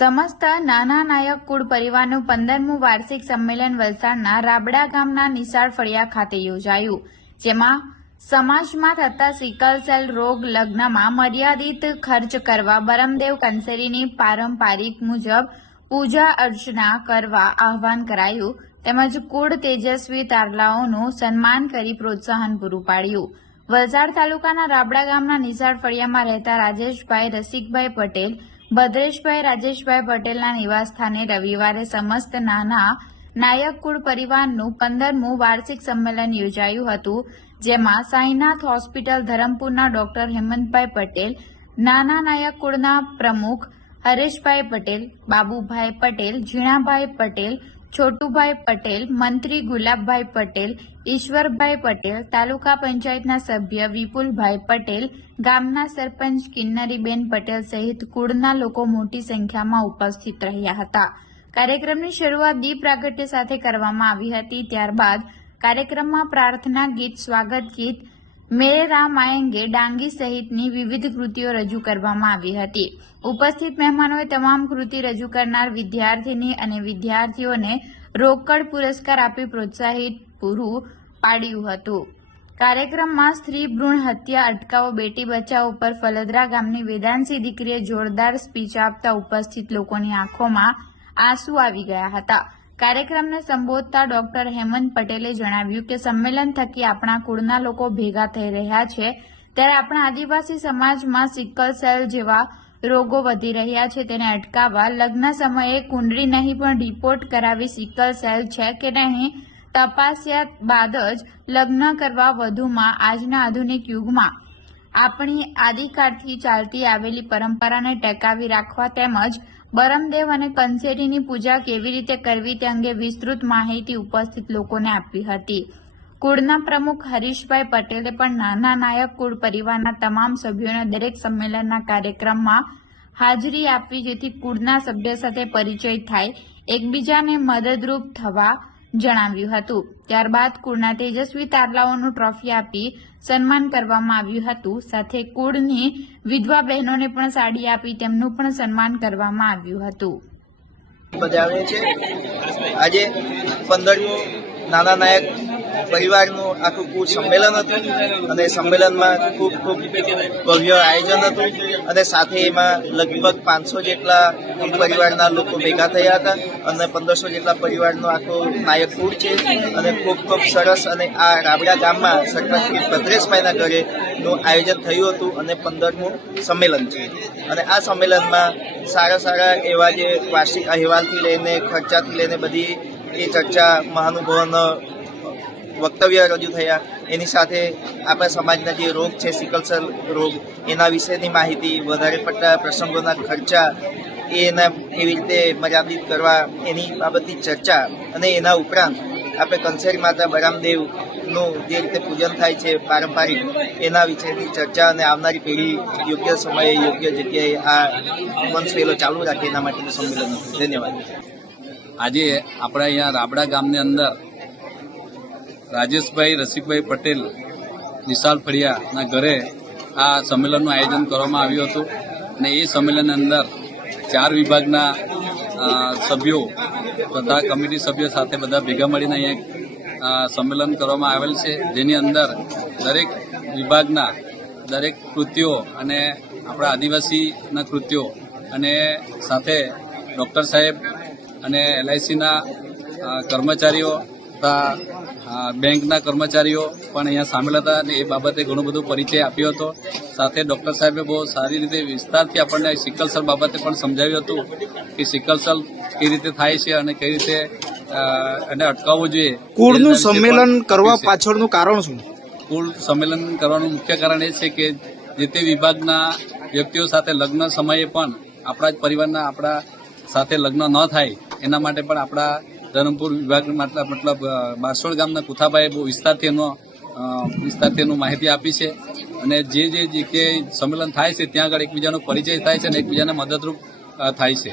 સમસ્ત નાના નાયક કુળ પરિવારનું 15મું વાર્ષિક સંમેલન વલસાડના રાબડા ગામના નિશાળ ફળિયા ખાતે યોજાયું, જેમાં સમાજમાં થતા સિકલ સેલ રોગ લગ્નમાં મર્યાદિત ખર્ચ કરવા બરમદેવ કંસેરીની પારંપરિક મુજબ પૂજા અર્ચના કરવા આહવાન કરાયું, તેમજ કુળ તેજસ્વી તારલાઓનું સન્માન કરી પ્રોત્સાહન પૂરું પાડ્યું। વલસાડ તાલુકાના રાબડા ગામના નિશાળ ફળિયામાં રહેતા રાજેશભાઈ રસિકભાઈ પટેલ, ભદ્રેશભાઈ રાજેશભાઈ પટેલના નિવાસસ્થાને રવિવારે સમસ્ત નાના નાયક કુળ પરિવારનું 15મું વાર્ષિક સંમેલન યોજાયું હતું, જેમાં સાંઈનાથ હોસ્પિટલ ધરમપુરના ડોક્ટર હેમંતભાઈ પટેલ, નાના નાયક કુળના પ્રમુખ હરેશભાઈ પટેલ, બાબુભાઈ પટેલ, ઝીણાભાઈ પટેલ, છોટુભાઈ પટેલ, મંત્રી ગુલાબભાઈ પટેલ, ઈશ્વરભાઈ પટેલ, તાલુકા પંચાયતના સભ્ય વિપુલભાઈ પટેલ, ગામના સરપંચ કિન્નરીબેન પટેલ સહિત કુળના લોકો મોટી સંખ્યામાં ઉપસ્થિત રહ્યા હતા। કાર્યક્રમની શરૂઆત દીપ પ્રાગટ્ય સાથે કરવામાં આવી હતી। ત્યારબાદ કાર્યક્રમમાં પ્રાર્થના ગીત, સ્વાગત ગીત, મેરે રામ આયેંગે, ડાંગી સહિતની વિવિધ કૃતિઓ રજૂ કરવામાં આવી હતી। ઉપસ્થિત મહેમાનોએ તમામ કૃતિ રજૂ કરનાર વિદ્યાર્થીની અને વિદ્યાર્થીઓને રોકડ પુરસ્કાર આપી પ્રોત્સાહિત પૂરું પાડ્યું હતું। કાર્યક્રમમાં સ્ત્રી ભ્રૂણ હત્યા અટકાવો, બેટી બચાવો પર ફલદરા ગામની વેદાંશી દીકરીએ જોરદાર સ્પીચ આપતા ઉપસ્થિત લોકોની આંખોમાં આંસુ આવી ગયા હતા। કાર્યક્રમને સંબોધતા ડોક્ટર હેમંત પટેલે જણાવ્યું કે સંમેલન થકી આપણા કુળના લોકો ભેગા થઈ રહ્યા છે, ત્યારે આપણા આદિવાસી સમાજમાં સિકલ સેલ જેવા રોગો વધી રહ્યા છે, તેને અટકાવવા લગ્ન સમયે કુંડળી નહીં પણ રિપોર્ટ કરાવી સિકલ સેલ છે કે નહીં તપાસ્યા બાદ જ લગ્ન કરવા, વધુમાં આજના આધુનિક યુગમાં આપણી આદિકાળથી ચાલતી આવેલી પરંપરાને ટકાવી રાખવા તેમજ બરમદેવ અને કંસેરીની પૂજા કેવી રીતે કરવી તે અંગે વિસ્તૃત માહિતી ઉપસ્થિત લોકોને આપી હતી। કુળના પ્રમુખ હરીશભાઈ પટેલે પણ નાના નાયક કુળ પરિવારના તમામ સભ્યોને દરેક સંમેલનના કાર્યક્રમમાં હાજરી આપવી, જેથી કુળના સભ્ય સાથે પરિચય થાય, એકબીજાને મદદરૂપ થવા જણાવ્યું હતું। ત્યારબાદ કુળના તેજસ્વી તારલાઓનું ટ્રોફી આપી સન્માન કરવામાં આવ્યું હતું, સાથે કુળની વિધવા બહેનોને પણ સાડી આપી તેમનું પણ સન્માન કરવામાં આવ્યું હતું। બજાવે છે આજે 15મું નાના નાયક પરિવારનું આખું કુળ સંમેલન હતું અને સંમેલનમાં ખૂબ ભવ્ય આયોજન હતું અને સાથે એમાં લગભગ 500 જેટલા પરિવારના લોકો ભેગા થયા હતા અને 1500 જેટલા પરિવારનો આખો નાયક કુળ છે અને ખૂબ સરસ। અને આ રાબડા ગામમાં સરપંચ શ્રી ભદ્રેશભાઈના ઘરે નું આયોજન થયું હતું અને 15મું સંમેલન છે અને આ સંમેલનમાં સારા એવા જે વાર્ષિક અહેવાલથી લઈને ખર્ચાથી લઈને બધી એ ચર્ચા મહાનુભાવોનો વક્તવ્ય રજૂ થયા। એની સાથે આપણા સમાજના જે રોગ છે સિકલ સેલ રોગ એના વિશેની માહિતી, વધારે પડતા પ્રસંગોના ખર્ચા એના એવી રીતે મર્યાદિત કરવા એની બાબતની ચર્ચા અને એના ઉપરાંત આપણે કંસેરી માતા બરમદેવનું જે રીતે પૂજન થાય છે પારંપરિક એના વિશેની ચર્ચા અને આવનારી પેઢી યોગ્ય સમયે યોગ્ય જગ્યાએ આ વંશવેલો ચાલુ રાખે એના માટેનું સંમેલન હતું। ધન્યવાદ। આજે આપણા અહીંયા રાબડા ગામની અંદર રાજેશભાઈ રસિકભાઈ પટેલ નિશાળ ફળિયાના ઘરે આ સંમેલનનું આયોજન કરવામાં આવ્યું હતું અને એ સંમેલનની અંદર 4 વિભાગના સભ્યો તથા કમિટી સભ્યો સાથે બધા ભેગા મળીને અહીંયા સંમેલન કરવામાં આવેલ છે, જેની અંદર દરેક વિભાગના દરેક કૃત્યો અને આપણા આદિવાસીના કૃત્યો અને સાથે ડૉક્ટર સાહેબ અને LICના કર્મચારીઓ તથા બેંકના કર્મચારીઓ પણ અહીંયા સામેલ હતા અને એ બાબતે ઘણો બધો પરિચય આપ્યો હતો। સાથે ડૉક્ટર સાહેબે બહુ સારી રીતે વિસ્તારથી આપણને સિકલ સેલ બાબતે પણ સમજાવ્યું હતું કે સિકલ સેલ કઈ રીતે થાય છે અને કઈ રીતે એને અટકાવવું જોઈએ। કુળનું સંમેલન કરવા પાછળનું કારણ શું? કુળ સંમેલન કરવાનું મુખ્ય કારણ એ છે કે જે તે વિભાગના વ્યક્તિઓ સાથે લગ્ન સમયે પણ આપણા જ પરિવારના આપણા સાથે લગ્ન ન થાય એના માટે પણ આપણા ધરમપુર વિભાગ મતલબ બારસોડ ગામના કુથાભાઈએ બહુ વિસ્તારથી એનું માહિતી આપી છે અને જે જગ્યાએ સંમેલન થાય છે ત્યાં આગળ એકબીજાનો પરિચય થાય છે અને એકબીજાને મદદરૂપ થાય છે।